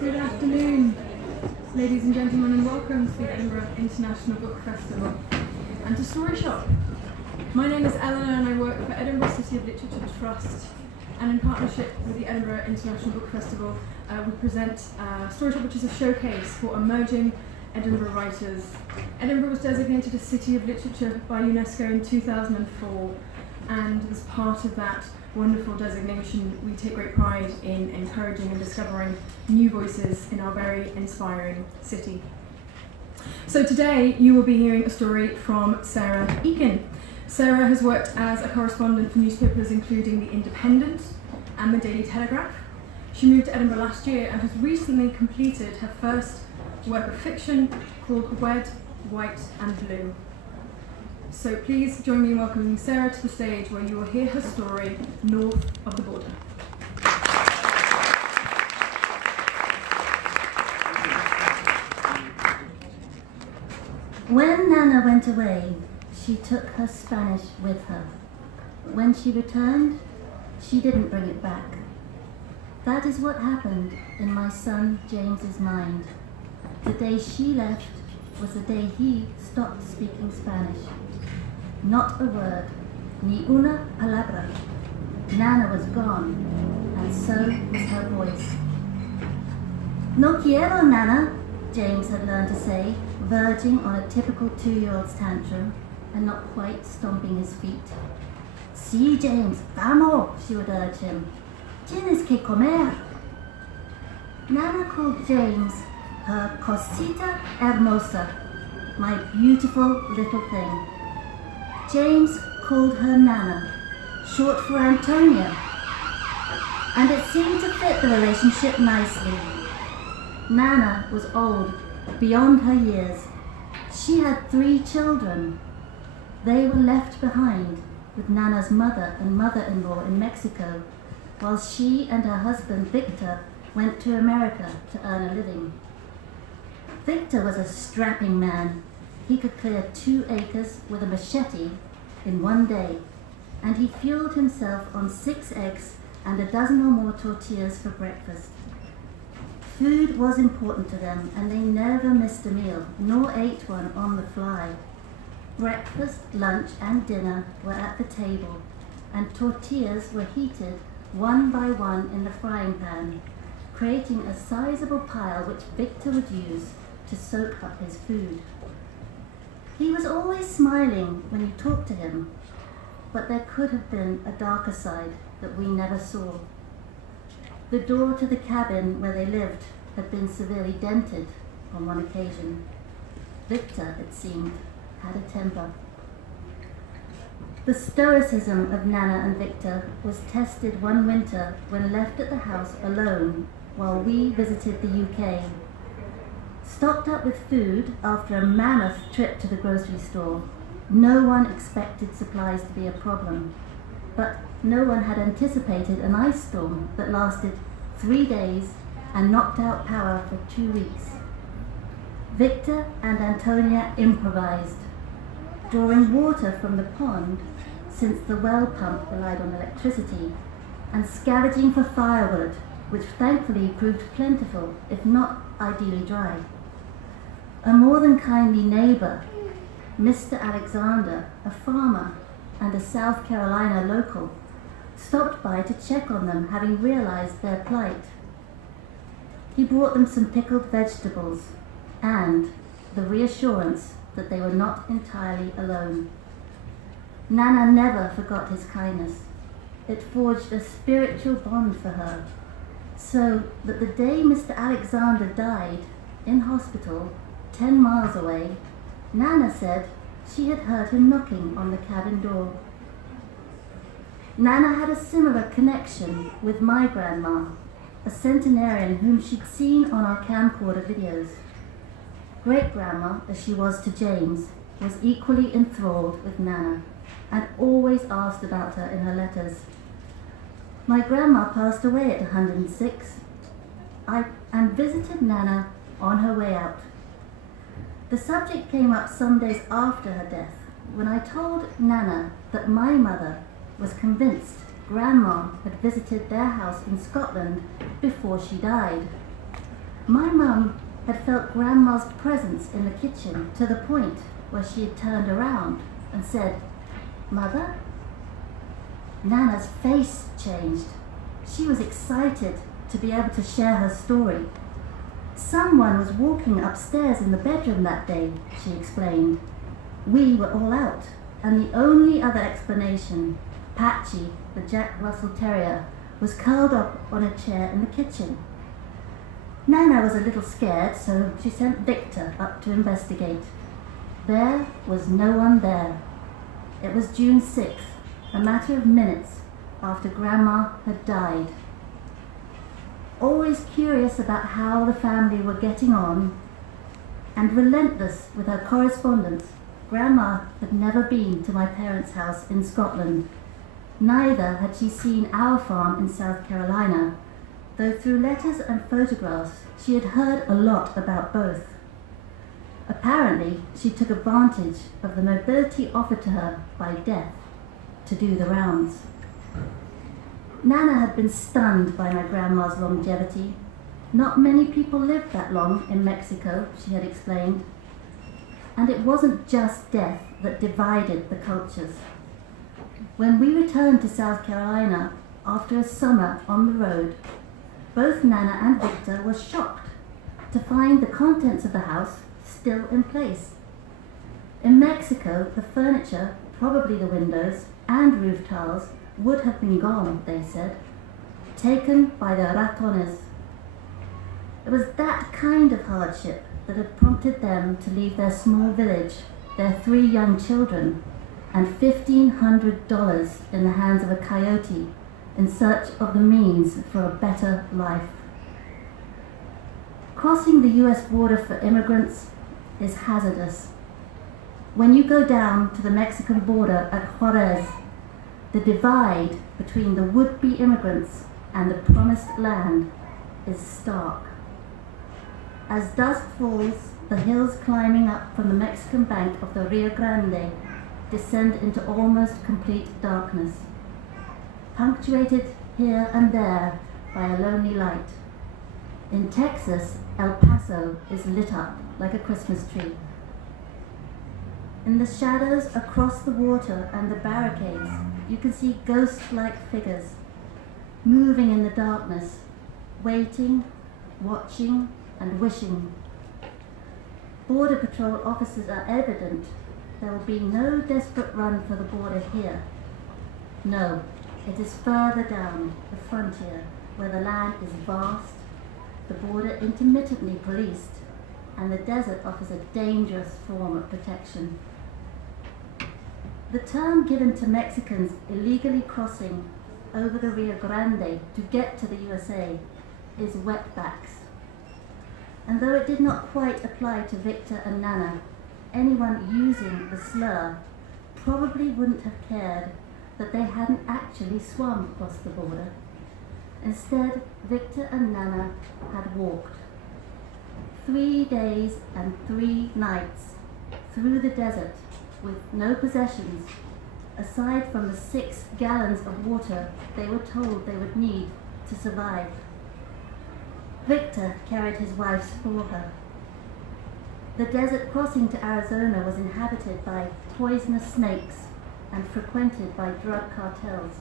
Good afternoon, ladies and gentlemen, and welcome to the Edinburgh International Book Festival and to Story Shop. My name is Eleanor and I work for Edinburgh City of Literature Trust, and in partnership with the Edinburgh International Book Festival, we present Story Shop, which is a showcase for emerging Edinburgh writers. Edinburgh was designated a City of Literature by UNESCO in 2004, and as part of that wonderful designation, we take great pride in encouraging and discovering new voices in our very inspiring city. So today you will be hearing a story from Sarah Eakin. Sarah has worked as a correspondent for newspapers including The Independent and The Daily Telegraph. She moved to Edinburgh last year and has recently completed her first work of fiction called Red, White and Blue. So please join me in welcoming Sarah to the stage where you will hear her story, North of the Border. When Nana went away, she took her Spanish with her. When she returned, she didn't bring it back. That is what happened in my son James's mind. The day she left was the day he stopped speaking Spanish. Not a word, ni una palabra. Nana was gone, and so was her voice. No quiero, Nana, James had learned to say, verging on a typical 2-year-old's tantrum and not quite stomping his feet. Si, James, vamos, she would urge him. Tienes que comer. Nana called James her cosita hermosa, my beautiful little thing. James called her Nana, short for Antonia, and it seemed to fit the relationship nicely. Nana was old, beyond her years. She had 3 children. They were left behind with Nana's mother and mother-in-law in Mexico, while she and her husband Victor went to America to earn a living. Victor was a strapping man. He could clear 2 acres with a machete in one day, and he fueled himself on 6 eggs and a dozen or more tortillas for breakfast. Food was important to them, and they never missed a meal, nor ate one on the fly. Breakfast, lunch, and dinner were at the table, and tortillas were heated one by one in the frying pan, creating a sizable pile which Victor would use to soak up his food. He was always smiling when you talked to him, but there could have been a darker side that we never saw. The door to the cabin where they lived had been severely dented on one occasion. Victor, it seemed, had a temper. The stoicism of Nana and Victor was tested one winter when left at the house alone while we visited the UK. Stocked up with food after a mammoth trip to the grocery store, no one expected supplies to be a problem, but no one had anticipated an ice storm that lasted 3 days and knocked out power for 2 weeks. Victor and Antonia improvised, drawing water from the pond, since the well pump relied on electricity, and scavenging for firewood, which thankfully proved plentiful, if not ideally dry. A more than kindly neighbour, Mr. Alexander, a farmer and a South Carolina local, stopped by to check on them, having realised their plight. He brought them some pickled vegetables and the reassurance that they were not entirely alone. Nana never forgot his kindness. It forged a spiritual bond for her, so that the day Mr. Alexander died in hospital 10 miles away, Nana said she had heard him knocking on the cabin door. Nana had a similar connection with my grandma, a centenarian whom she'd seen on our camcorder videos. Great-grandma, as she was to James, was equally enthralled with Nana and always asked about her in her letters. My grandma passed away at 106 and visited Nana on her way out. The subject came up some days after her death, when I told Nana that my mother was convinced Grandma had visited their house in Scotland before she died. My mum had felt Grandma's presence in the kitchen to the point where she had turned around and said, "Mother?" Nana's face changed. She was excited to be able to share her story. Someone was walking upstairs in the bedroom that day, she explained. We were all out, and the only other explanation, Patchy, the Jack Russell Terrier, was curled up on a chair in the kitchen. Nana was a little scared, so she sent Victor up to investigate. There was no one there. It was June 6th, a matter of minutes after Grandma had died. Always curious about how the family were getting on, and relentless with her correspondence, Grandma had never been to my parents' house in Scotland. Neither had she seen our farm in South Carolina, though through letters and photographs she had heard a lot about both. Apparently, she took advantage of the mobility offered to her by death to do the rounds. Nana had been stunned by my grandma's longevity. Not many people lived that long in Mexico, she had explained. And it wasn't just death that divided the cultures. When we returned to South Carolina after a summer on the road, both Nana and Victor were shocked to find the contents of the house still in place. In Mexico, the furniture, probably the windows and roof tiles, would have been gone, they said, taken by the ratones. It was that kind of hardship that had prompted them to leave their small village, their 3 young children, and $1,500 in the hands of a coyote in search of the means for a better life. Crossing the US border for immigrants is hazardous. When you go down to the Mexican border at Juarez, the divide between the would-be immigrants and the promised land is stark. As dusk falls, the hills climbing up from the Mexican bank of the Rio Grande descend into almost complete darkness, punctuated here and there by a lonely light. In Texas, El Paso is lit up like a Christmas tree. In the shadows across the water and the barricades, you can see ghost-like figures moving in the darkness, waiting, watching, and wishing. Border Patrol officers are evident there will be no desperate run for the border here. No, it is further down the frontier where the land is vast, the border intermittently policed, and the desert offers a dangerous form of protection. The term given to Mexicans illegally crossing over the Rio Grande to get to the USA is wetbacks. And though it did not quite apply to Victor and Nana, anyone using the slur probably wouldn't have cared that they hadn't actually swum across the border. Instead, Victor and Nana had walked 3 days and 3 nights through the desert with no possessions, aside from the 6 gallons of water they were told they would need to survive. Victor carried his wife's for her. The desert crossing to Arizona was inhabited by poisonous snakes and frequented by drug cartels.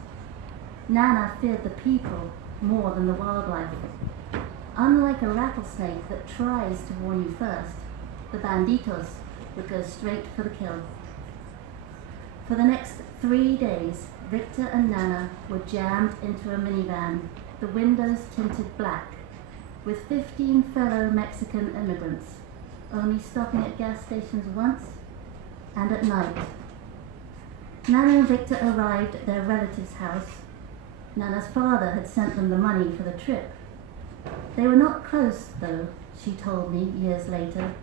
Nana feared the people more than the wildlife. Unlike a rattlesnake that tries to warn you first, the banditos would go straight for the kill. For the next 3 days, Victor and Nana were jammed into a minivan, the windows tinted black, with 15 fellow Mexican immigrants, only stopping at gas stations once and at night. Nana and Victor arrived at their relative's house. Nana's father had sent them the money for the trip. They were not close, though, she told me years later,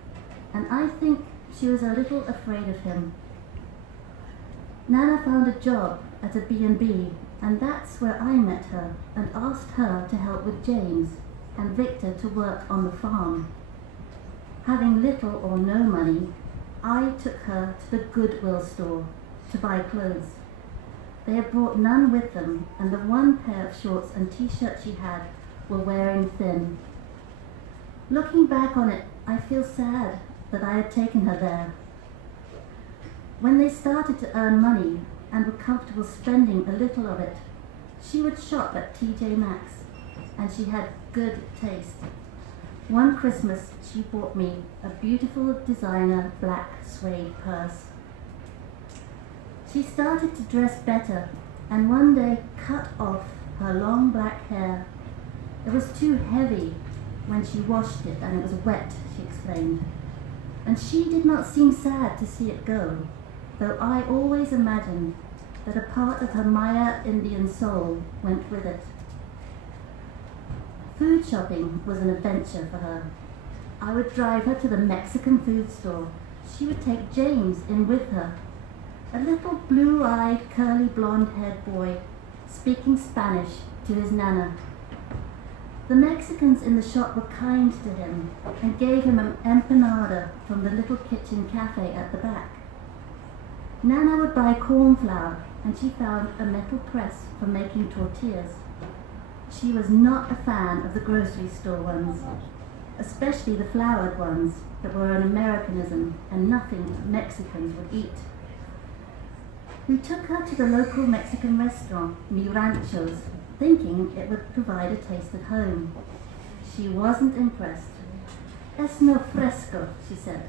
and I think she was a little afraid of him. Nana found a job at a B&B, and that's where I met her and asked her to help with James and Victor to work on the farm. Having little or no money, I took her to the Goodwill store to buy clothes. They had brought none with them, and the one pair of shorts and t-shirts she had were wearing thin. Looking back on it, I feel sad that I had taken her there. When they started to earn money and were comfortable spending a little of it, she would shop at TJ Maxx, and she had good taste. One Christmas, she bought me a beautiful designer black suede purse. She started to dress better and one day cut off her long black hair. It was too heavy when she washed it and it was wet, she explained. And she did not seem sad to see it go, though I always imagined that a part of her Maya Indian soul went with it. Food shopping was an adventure for her. I would drive her to the Mexican food store. She would take James in with her, a little blue-eyed, curly blonde-haired boy speaking Spanish to his nana. The Mexicans in the shop were kind to him and gave him an empanada from the little kitchen cafe at the back. Nana would buy corn flour, and she found a metal press for making tortillas. She was not a fan of the grocery store ones, especially the floured ones that were an Americanism and nothing Mexicans would eat. We took her to the local Mexican restaurant, Mi Rancho's, thinking it would provide a taste at home. She wasn't impressed. "Es no fresco," she said.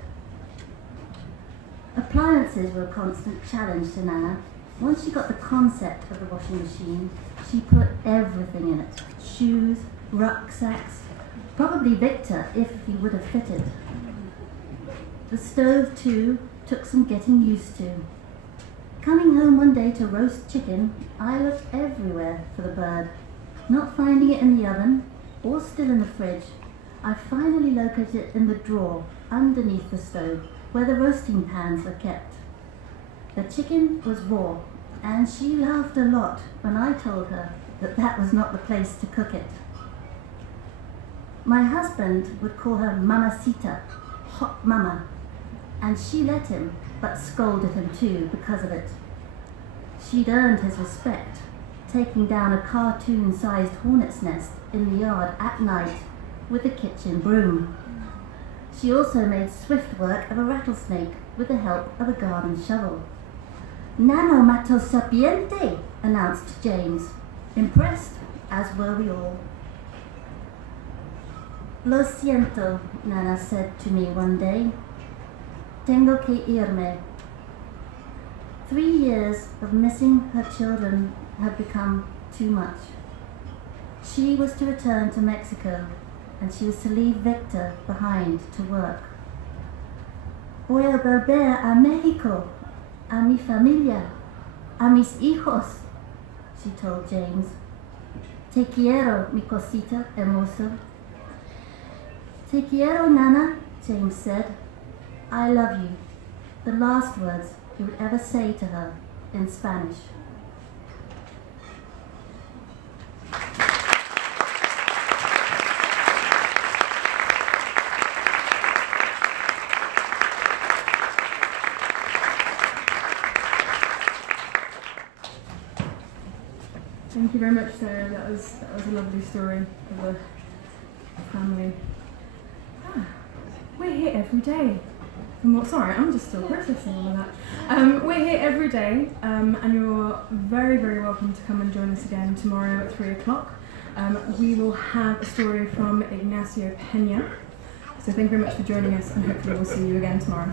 Appliances were a constant challenge to Nana. Once she got the concept of the washing machine, she put everything in it. Shoes, rucksacks, probably Victor if he would have fitted. The stove, too, took some getting used to. Coming home one day to roast chicken, I looked everywhere for the bird. Not finding it in the oven or still in the fridge, I finally located it in the drawer underneath the stove where the roasting pans were kept. The chicken was raw, and she laughed a lot when I told her that that was not the place to cook it. My husband would call her Mamacita, hot mama, and she let him, but scolded him too because of it. She'd earned his respect, taking down a cartoon-sized hornet's nest in the yard at night with a kitchen broom. She also made swift work of a rattlesnake with the help of a garden shovel. "Nano mato sapiente," announced James, impressed, as were we all. "Lo siento," Nana said to me one day. "Tengo que irme." 3 years of missing her children had become too much. She was to return to Mexico, and she was to leave Victor behind to work. "Voy a volver a México, a mi familia, a mis hijos," she told James. "Te quiero, mi cosita hermosa." "Te quiero, Nana," James said. "I love you," the last words he would ever say to her in Spanish. Thank you very much, Sarah. That was a lovely story of a family. We're here every day. Sorry, I'm just still processing all of that. We're here every day, and you're very, very welcome to come and join us again tomorrow at 3 o'clock. We will have a story from Ignacio Peña. So thank you very much for joining us, and hopefully we'll see you again tomorrow.